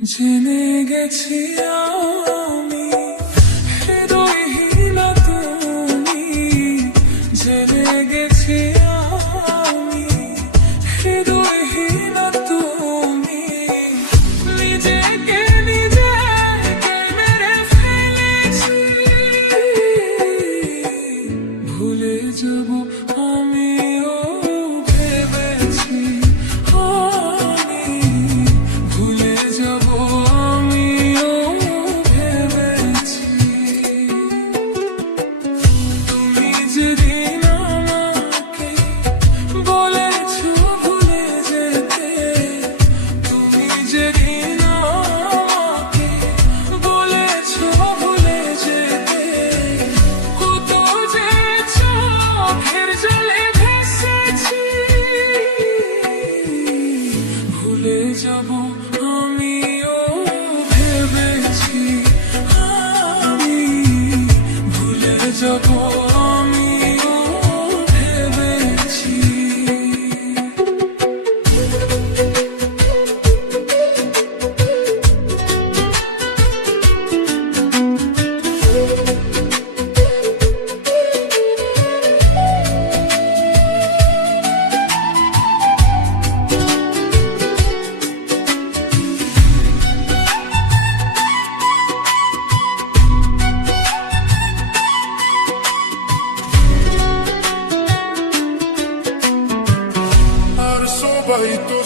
জেনে গেছি আমি হৃদয়হীনা তুমি, জেনে গেছি আমি হৃদয়হীনা তুমি। নিজেকে নিজেকে মেরে ফেলেছি, ভুলে যাব আমিও ভেবেছি, আমি ভুলে যাব আমিও ভেবেছি। তুমি যেদিন আমাকে বলেছ ভুলে যেতে, তুমি যেদিন আমাকে বলেছ ভুলে যেতে, কত যে চোখের জলে ভেসেছি, ভুলে যাব আমিও ভেবেছি, আমি ভুলে যাব আমিও ভেবেছি। আর সবাই তো